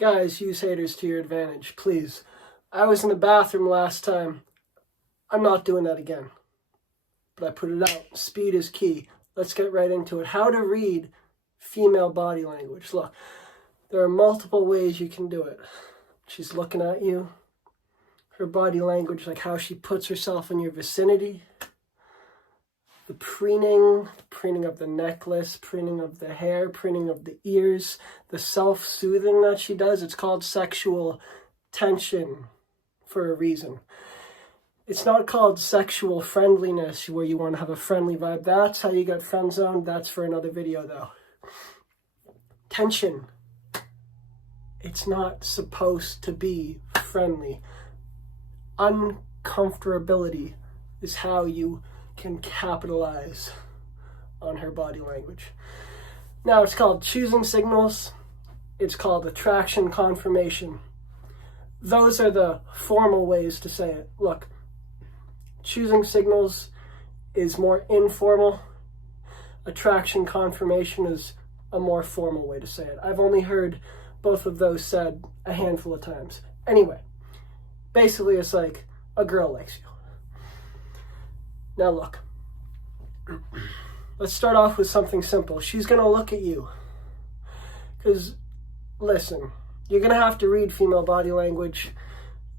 Guys, use haters to your advantage, please. I was in the bathroom last time. I'm not doing that again. But I put it out. Speed is key. Let's get right into it. How to read female body language. Look, there are multiple ways you can do it. She's looking at you. Her body language, like how she puts herself in your vicinity. The preening of the necklace, preening of the hair, preening of the ears, the self-soothing that she does. It's called sexual tension for a reason. It's not called sexual friendliness where you want to have a friendly vibe. That's how you get friend zoned. That's for another video though. Tension. It's not supposed to be friendly. Uncomfortability is how you can capitalize on her body language. Now it's called choosing signals. It's called attraction confirmation. Those are the formal ways to say it. Look, choosing signals is more informal. Attraction confirmation is a more formal way to say it. I've only heard both of those said a handful of times. Anyway, basically it's like a girl likes you. Now look, let's start off with something simple. She's going to look at you. Because, listen, you're going to have to read female body language.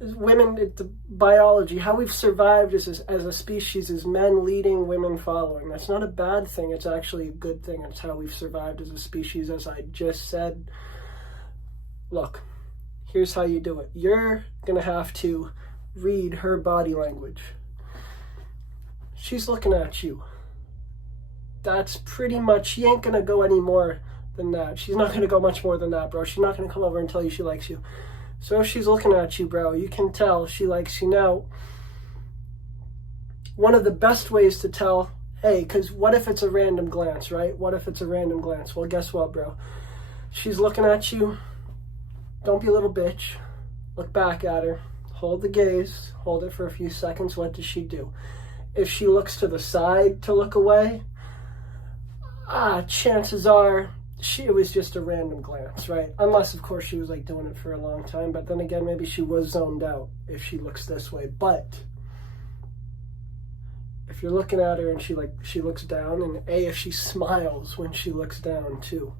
Women, the biology, how we've survived as a species is men leading, women following. That's not a bad thing. It's actually a good thing. It's how we've survived as a species, as I just said. Look, here's how you do it. You're going to have to read her body language. She's looking at you. That's pretty much, she ain't gonna go any more than that. She's not gonna go much more than that, bro. She's not gonna come over and tell you she likes you. So if she's looking at you, bro, you can tell she likes you. Now, one of the best ways to tell, hey, because what if it's a random glance, right? What if it's a random glance? Well, guess what, bro? She's looking at you. Don't be a little bitch. Look back at her. Hold the gaze. Hold it for a few seconds. What does she do? If she looks to the side to look away, chances are it was just a random glance, right? Unless, of course, she was like doing it for a long time. But then again, maybe she was zoned out if she looks this way. But if you're looking at her and she looks down, and if she smiles when she looks down too.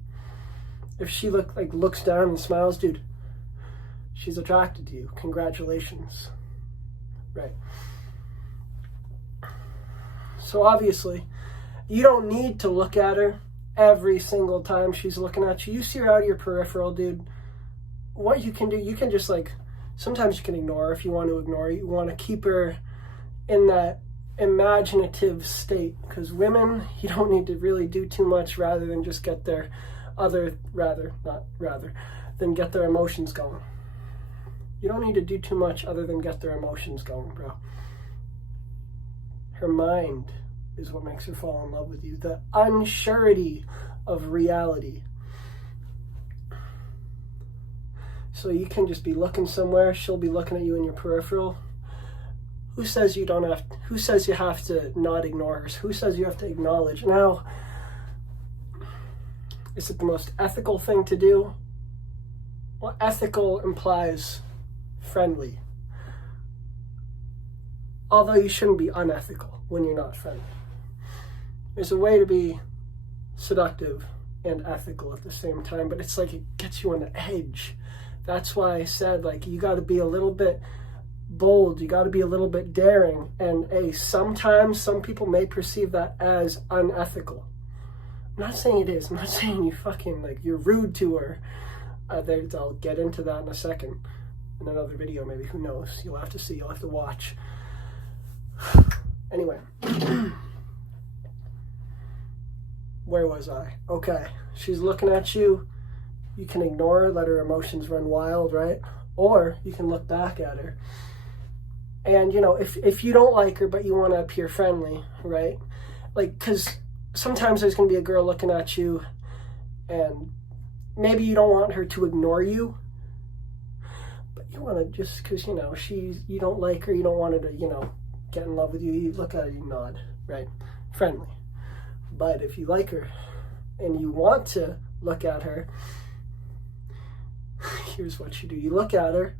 If she looks down and smiles, dude, she's attracted to you. Congratulations. Right. So obviously, you don't need to look at her every single time she's looking at you. You see her out of your peripheral, dude. What you can do, you can just sometimes you can ignore her if you want to ignore her. You want to keep her in that imaginative state. Because women, you don't need to really do too much rather than just get their get their emotions going. You don't need to do too much other than get their emotions going, bro. Her mind is what makes her fall in love with you. The unsurety of reality. So you can just be looking somewhere. She'll be looking at you in your peripheral. Who says you have to not ignore her? Who says you have to acknowledge? Now, is it the most ethical thing to do? Well, ethical implies friendly. Although you shouldn't be unethical when you're not friendly. There's a way to be seductive and ethical at the same time, but it's like it gets you on the edge. That's why I said you got to be a little bit bold. You got to be a little bit daring. And sometimes some people may perceive that as unethical. I'm not saying it is. I'm not saying you fucking you're rude to her. I'll get into that in a second. In another video, maybe. Who knows? You'll have to see. You'll have to watch. Anyway, where was I? Okay, she's looking at you. You can ignore her, let her emotions run wild, right? Or you can look back at her. And, if you don't like her, but you want to appear friendly, right? Because sometimes there's going to be a girl looking at you, and maybe you don't want her to ignore you. You want to just because you don't like her, you don't want her to get in love with you. You look at her, you nod, right? Friendly. But if you like her and you want to look at her, here's what you do. You look at her,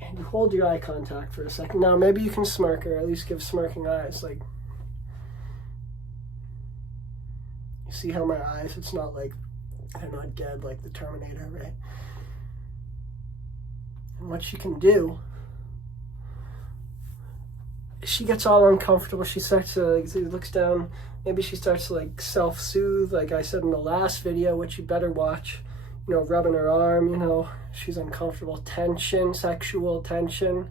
and you hold your eye contact for a second. Now, maybe you can smirk or at least give smirking eyes. Like, you see how my eyes, it's not like they're not dead like the Terminator, right? And what she can do, she gets all uncomfortable. She starts to, like, looks down. Maybe she starts to, like, self-soothe, like I said in the last video, which you better watch. You know, rubbing her arm, you know, she's uncomfortable. Tension, sexual tension.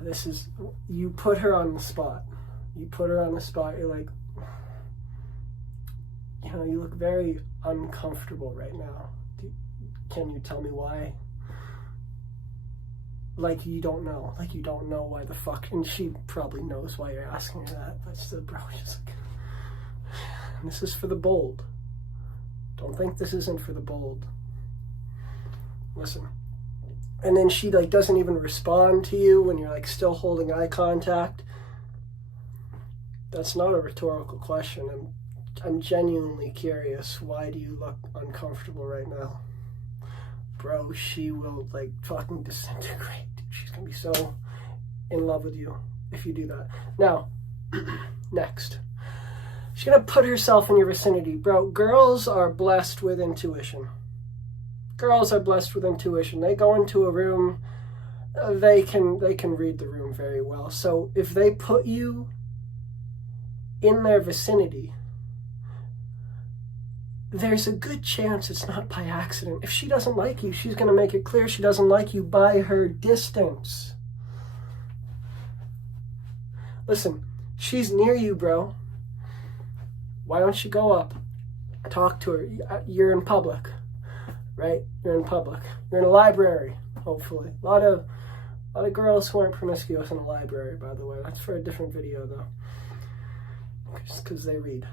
This is, you put her on the spot. You put her on the spot. You're like, you know, you look very uncomfortable right now. Can you tell me why? Like you don't know. Like you don't know why the fuck. And she probably knows why you're asking her that. But still, bro, just like, and this is for the bold. Don't think this isn't for the bold. Listen. And then she like doesn't even respond to you when you're like still holding eye contact. That's not a rhetorical question. I'm genuinely curious. Why do you look uncomfortable right now? Bro, she will like fucking disintegrate. She's gonna be so in love with you if you do that. Now, next. She's gonna put herself in your vicinity. Bro, girls are blessed with intuition. Girls are blessed with intuition. They go into a room, they can read the room very well. So if they put you in their vicinity, there's a good chance it's not by accident. If she doesn't like you, she's gonna make it clear she doesn't like you by her distance. Listen, she's near you, bro. Why don't you go up, talk to her? You're in public, right? You're in public. You're in a library, hopefully. A lot of girls who aren't promiscuous in a library, by the way. That's for a different video, though. Just because they read.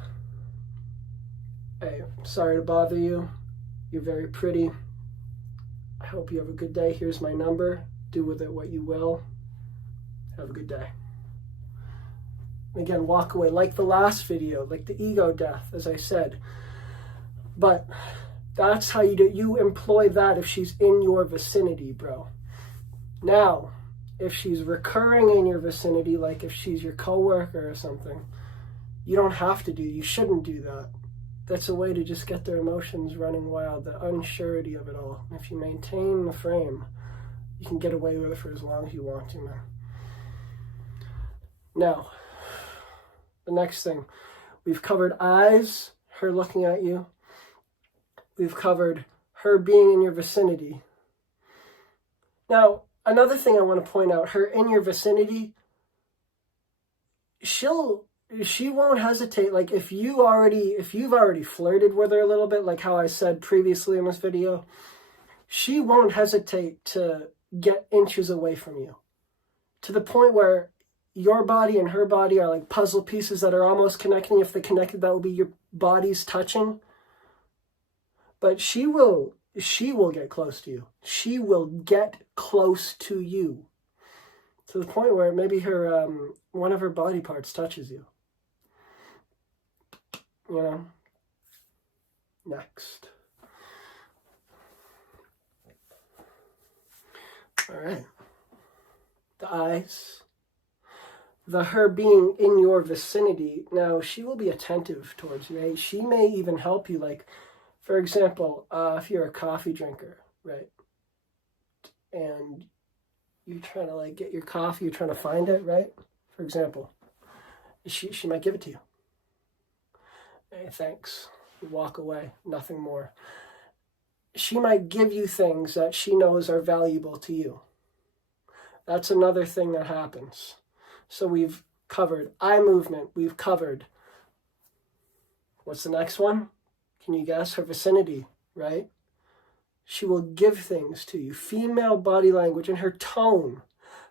Hey, sorry to bother you. You're very pretty. I hope you have a good day. Here's my number. Do with it what you will. Have a good day. Again, walk away like the last video, like the ego death, as I said. But that's how you do. You employ that if she's in your vicinity, bro. Now, if she's recurring in your vicinity, like if she's your coworker or something, you don't have to do. You shouldn't do that. That's a way to just get their emotions running wild, the unsurety of it all. And if you maintain the frame, you can get away with it for as long as you want to, man. Now, the next thing. We've covered eyes, her looking at you. We've covered her being in your vicinity. Now, another thing I want to point out, her in your vicinity, she won't hesitate. Like if you've already flirted with her a little bit, like how I said previously in this video, she won't hesitate to get inches away from you, to the point where your body and her body are like puzzle pieces that are almost connecting. If they connected, that would be your bodies touching. But she will get close to you. She will get close to you, to the point where maybe her one of her body parts touches you. You know? Next. All right. The eyes. The her being in your vicinity. Now, she will be attentive towards you. Right? She may even help you. Like, for example, if you're a coffee drinker, right? And you're trying to like get your coffee, you're trying to find it, right? For example, she might give it to you. Hey, thanks. You walk away, nothing more. She might give you things that she knows are valuable to you. That's another thing that happens. So we've covered eye movement. We've covered, what's the next one? Can you guess? Her vicinity, right? She will give things to you. Female body language and her tone.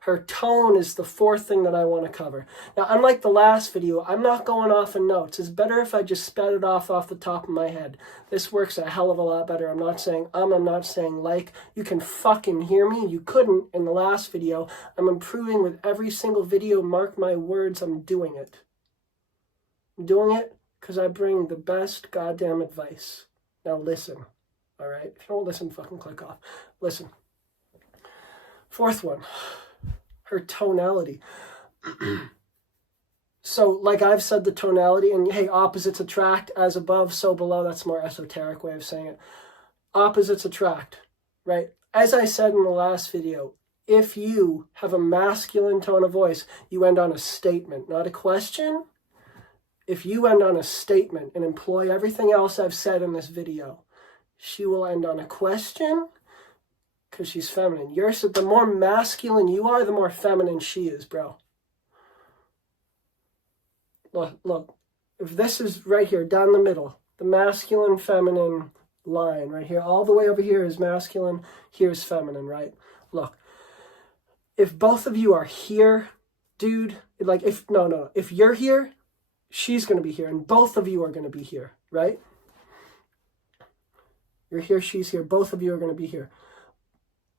Her tone is the fourth thing that I want to cover. Now, unlike the last video, I'm not going off in notes. It's better if I just spat it off the top of my head. This works a hell of a lot better. I'm not saying I'm not saying like. You can fucking hear me. You couldn't in the last video. I'm improving with every single video. Mark my words, I'm doing it. I'm doing it because I bring the best goddamn advice. Now listen. All right? If you don't listen, fucking click off. Listen. Fourth one, her tonality. So, like I've said, the tonality, and hey, opposites attract, as above, so below. That's a more esoteric way of saying it. Opposites attract, right? As I said in the last video, if you have a masculine tone of voice, you end on a statement, not a question. If you end on a statement and employ everything else I've said in this video, she will end on a question because she's feminine. The more masculine you are, the more feminine she is, bro. Look, if this is right here, down the middle, the masculine, feminine line right here, all the way over here is masculine, here's feminine, right? Look, if both of you are here, dude, like if you're here, she's going to be here, and both of you are going to be here, right? You're here, she's here, both of you are going to be here.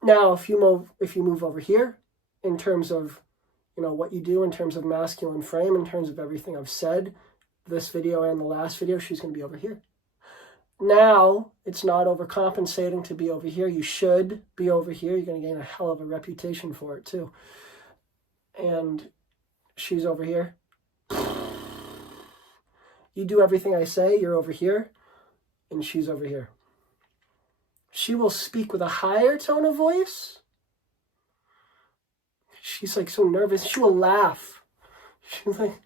Now, if you move over here, in terms of, what you do in terms of masculine frame, in terms of everything I've said, this video and the last video, she's going to be over here. Now, it's not overcompensating to be over here. You should be over here. You're going to gain a hell of a reputation for it, too. And she's over here. You do everything I say, you're over here, and she's over here. She will speak with a higher tone of voice. She's like so nervous. She will laugh. She's like,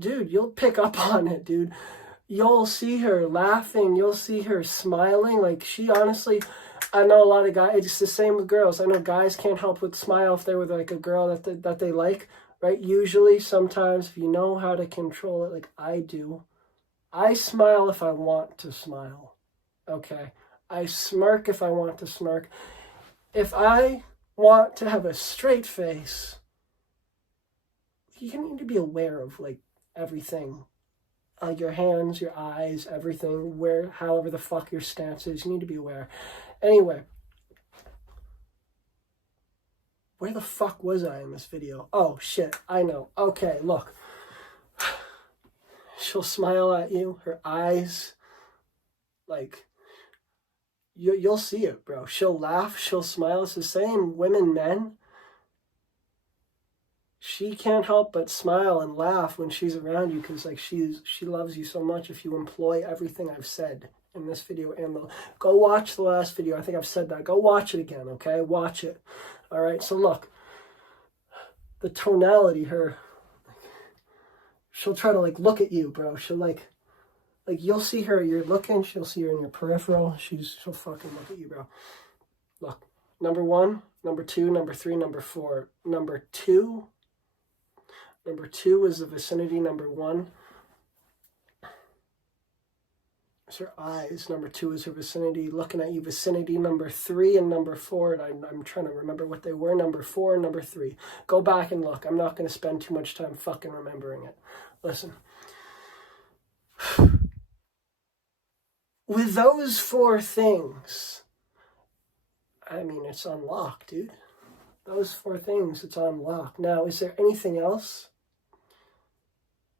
dude, you'll pick up on it, dude. You'll see her laughing. You'll see her smiling. Like, she honestly, I know a lot of guys, it's the same with girls. I know guys can't help but smile if they're with like a girl that they like, right? Usually, sometimes, if you know how to control it, like I do, I smile if I want to smile. Okay, I smirk if I want to smirk. If I want to have a straight face, you need to be aware of like everything. Your hands, your eyes, everything, however the fuck your stance is, you need to be aware. Anyway, where the fuck was I in this video? Oh shit, I know. Okay, look. She'll smile at you, her eyes, like, you'll see it, bro. She'll laugh, she'll smile. It's the same, women, men. She can't help but smile and laugh when she's around you because like she loves you so much if you employ everything I've said in this video. And go watch the last video. I think I've said that. Go watch it again, okay? Watch it. All right, so look. The tonality, she'll try to like look at you, bro. She'll like you'll see her, you're looking, she'll see her in your peripheral. She'll fucking look at you, bro. Look, number 1, number 2, number 3, number 4. Number 2 is the vicinity. Number 1 is her eyes. Number 2 is her vicinity, looking at you. Vicinity number 3 and number 4, and I'm trying to remember what they were. Number 4 and number 3. Go back and look. I'm not going to spend too much time fucking remembering it. Listen. With those 4 things, I mean, it's on lock, dude. Those 4 things, it's on lock. Now, is there anything else?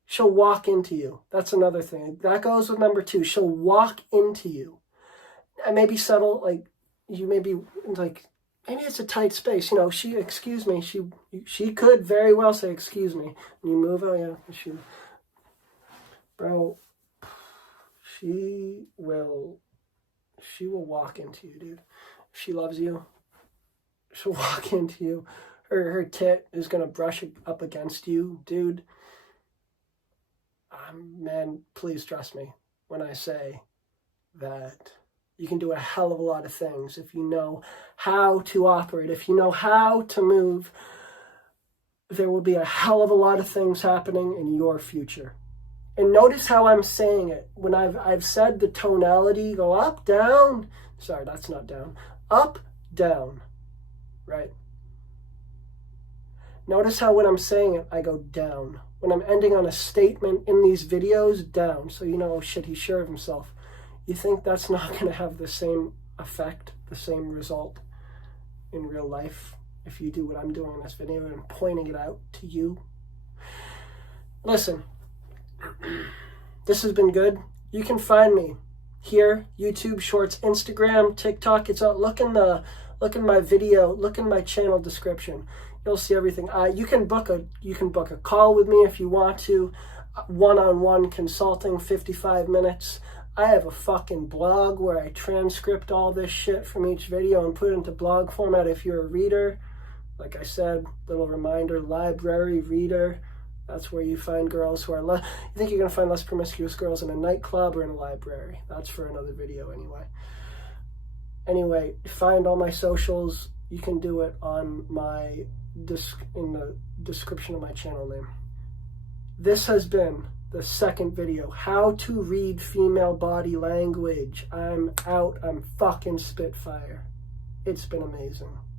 She'll walk into you. That's another thing. That goes with number 2. She'll walk into you. And maybe subtle, like, you may be, like, maybe it's a tight space. Excuse me. She could very well say, excuse me. And you move, oh, yeah. Bro, she will walk into you, dude. If she loves you, she'll walk into you. Her tit is going to brush up against you, dude. Man, please trust me when I say that you can do a hell of a lot of things if you know how to operate, if you know how to move. There will be a hell of a lot of things happening in your future. And notice how I'm saying it. When I've said the tonality, go up, down. Sorry, that's not down. Up, down. Right? Notice how when I'm saying it, I go down. When I'm ending on a statement in these videos, down. So oh shit, he's sure of himself. You think that's not going to have the same effect, the same result in real life if you do what I'm doing in this video and pointing it out to you? Listen, this has been good. You can find me here, YouTube Shorts, Instagram, TikTok. It's out. Look in my video, look in my channel description. You'll see everything. You can book a call with me if you want to. One-on-one consulting, 55 minutes. I have a fucking blog where I transcript all this shit from each video and put it into blog format if you're a reader. Like I said, little reminder, library reader. That's where you find girls who are you think you're going to find less promiscuous girls in a nightclub or in a library. That's for another video anyway. Anyway, find all my socials. You can do it on in the description of my channel name. This has been the second video, how to read female body language. I'm out. I'm fucking Spitfire. It's been amazing.